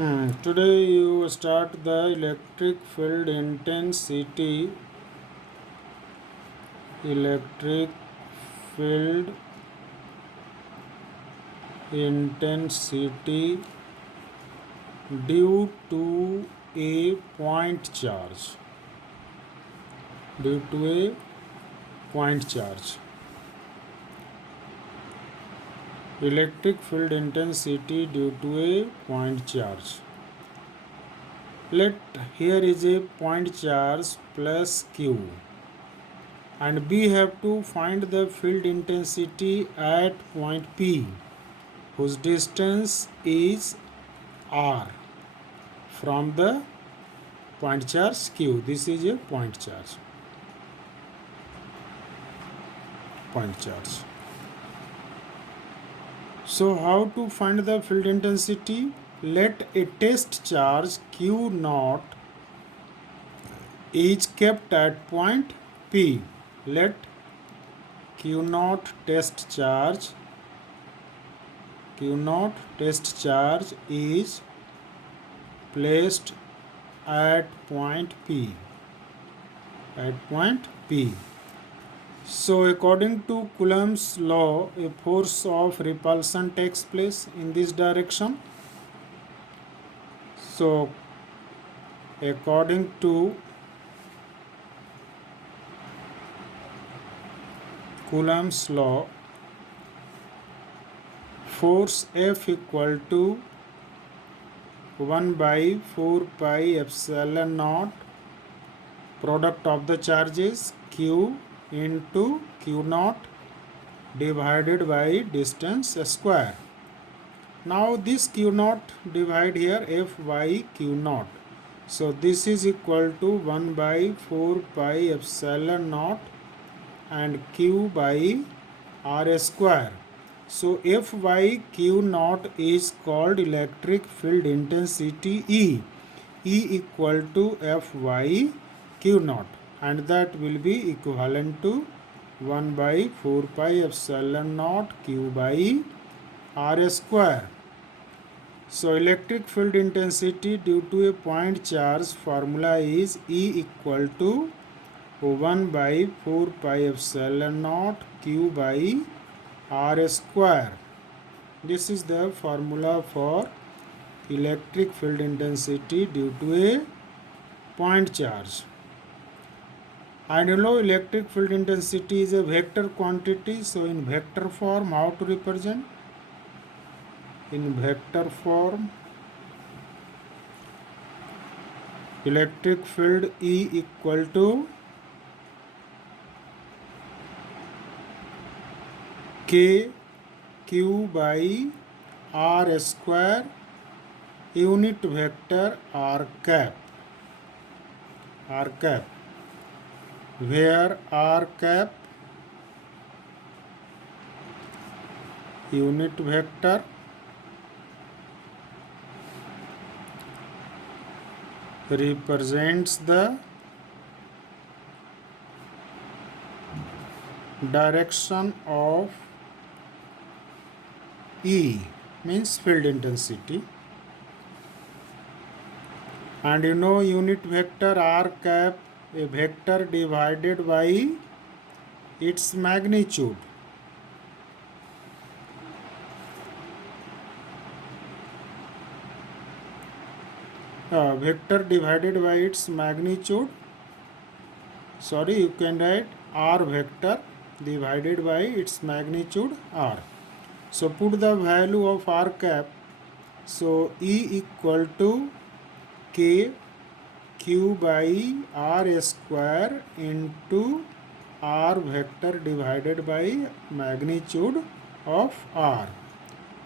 Today you start the electric field intensity. Electric field intensity due to a point charge. Due to a point charge. Electric field intensity due to a point charge. Let here is a point charge plus Q, and B have to find the field intensity at point P, whose distance is R from the point charge Q. This is a point charge. So how to find the field intensity? Let a test charge Q naught is kept at point P. Let Q naught test charge is placed at point P. So according to Coulomb's law, a force of repulsion takes place in this direction. So according to Coulomb's law, force F equal to 1 by 4 pi epsilon naught product of the charges Q into Q naught divided by distance square. Now this Q naught divide here F by Q naught. So this is equal to 1 by 4 pi epsilon naught and Q by R square. So F by Q naught is called electric field intensity E. E equal to F by Q naught, and that will be equivalent to 1 by 4 pi epsilon naught Q by R square. So electric field intensity due to a point charge formula is E equal to 1 by 4 pi epsilon naught Q by R square. This is the formula for electric field intensity due to a point charge. And you know electric field intensity is a vector quantity. So in vector form, how to represent? In vector form, electric field E equal to K Q by R square unit vector R cap, where R cap unit vector represents the direction of E, means field intensity. And you know unit vector R cap, a vector divided by its magnitude. Vector divided by its magnitude. Sorry, you can write R vector divided by its magnitude R. So put the value of R cap. So E equal to K Q by R square into R vector divided by magnitude of R.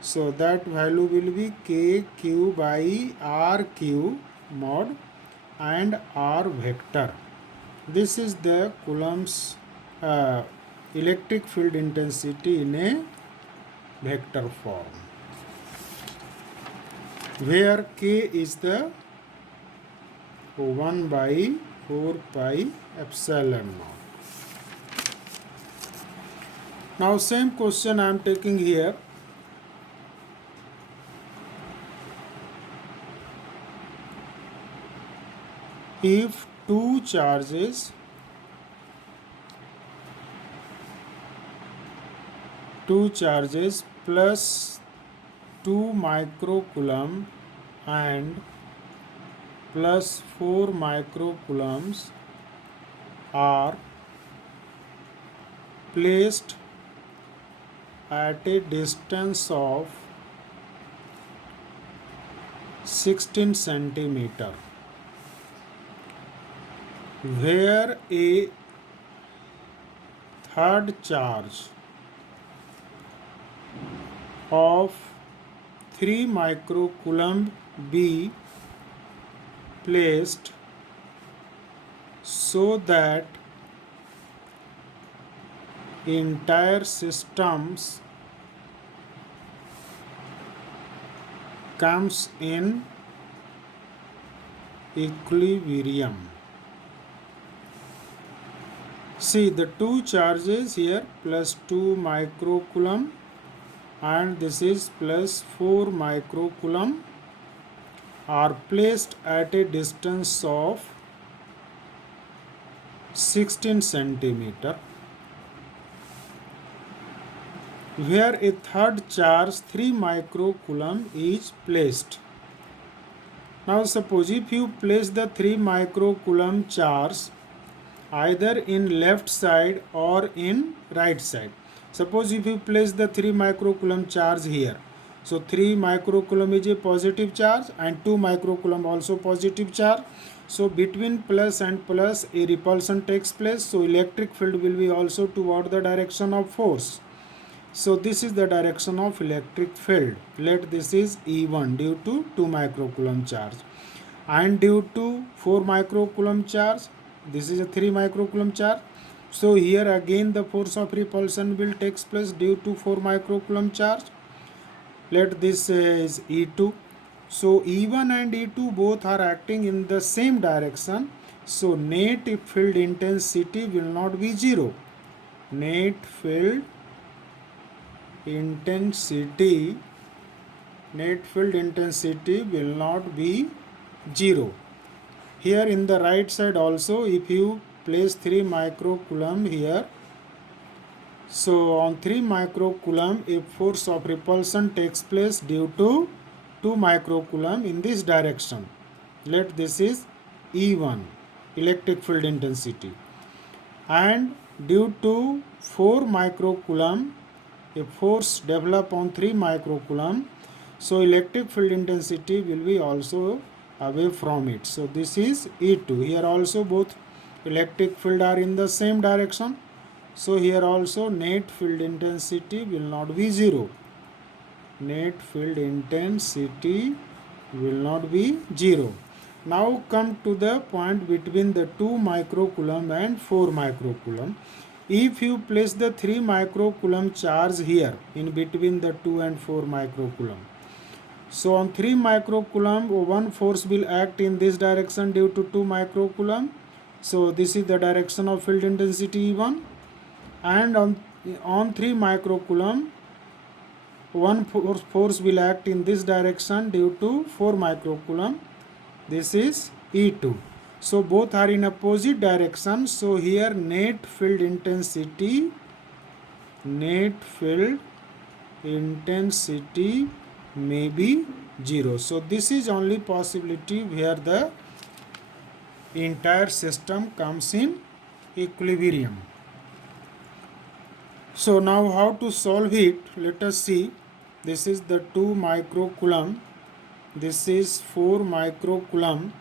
So that value will be K Q by R Q mod and R vector. This is the Coulomb's electric field intensity in a vector form, where K is the 1 by 4 pi epsilon naught. Now same question I am taking here. if two charges plus 2 microcoulomb and plus 4 microcoulombs are placed at a distance of 16 centimeter, where a third charge of 3 microcoulomb be placed so that entire systems comes in equilibrium. See the two charges here, plus 2 microcoulomb and this is plus 4 microcoulomb, are placed at a distance of 16 centimeter, where a third charge 3 microcoulomb is placed. Now suppose if you place the 3 microcoulomb charge either in left side or in right side. Suppose if you place the 3 microcoulomb charge here. So 3 microcoulomb is a positive charge and 2 microcoulomb also positive charge. So between plus and plus a repulsion takes place. So electric field will be also toward the direction of force. So this is the direction of electric field. Let this is E1 due to 2 microcoulomb charge. And due to 4 microcoulomb charge, this is a 3 microcoulomb charge. So here again the force of repulsion will take place due to 4 microcoulomb charge. Let this is E2. So E1 and E2 both are acting in the same direction. So net field intensity will not be 0. Net field intensity will not be 0. Here in the right side also, if you place 3 microcoulomb here, so on 3 microcoulomb a force of repulsion takes place due to 2 microcoulomb in this direction. Let this is E1 electric field intensity, and due to 4 microcoulomb a force developed on 3 microcoulomb, so electric field intensity will be also away from it. So this is E2. Here also both electric field are in the same direction. So here also net field intensity will not be 0. Net field intensity will not be 0. Now come to the point between the 2 microcoulomb and 4 microcoulomb. If you place the 3 microcoulomb charge here in between the 2 and 4 microcoulomb, so on 3 microcoulomb one force will act in this direction due to 2 microcoulomb. So this is the direction of field intensity E1, and on 3 microcoulomb one force will act in this direction due to 4 microcoulomb. This is E2. So both are in opposite direction. So here net field intensity may be 0. So this is only possibility where the entire system comes in equilibrium. So now how to solve it? Let us see. This is the 2 microcoulomb. This is 4 microcoulomb,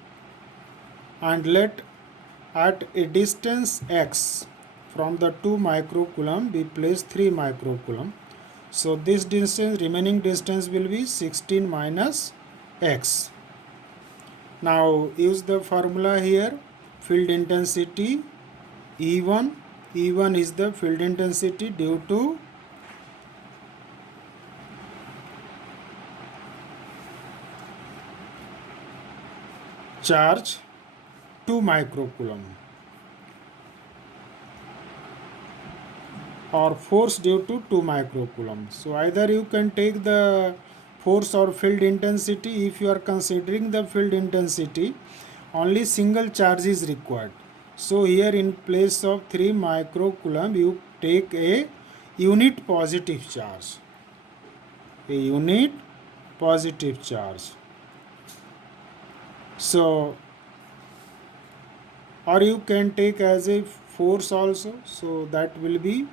and let at a distance x from the 2 microcoulomb we place 3 microcoulomb. So this distance, remaining distance will be 16 minus x. Now use the formula here. Field intensity E1. E1 is the field intensity due to charge 2 microcoulomb, or force due to 2 microcoulomb. So either you can take the force or field intensity if you are considering the field intensity, only single charge is required. So here in place of 3 microcoulomb you take a unit positive charge. A unit positive charge. So, or you can take as a force also. So that will be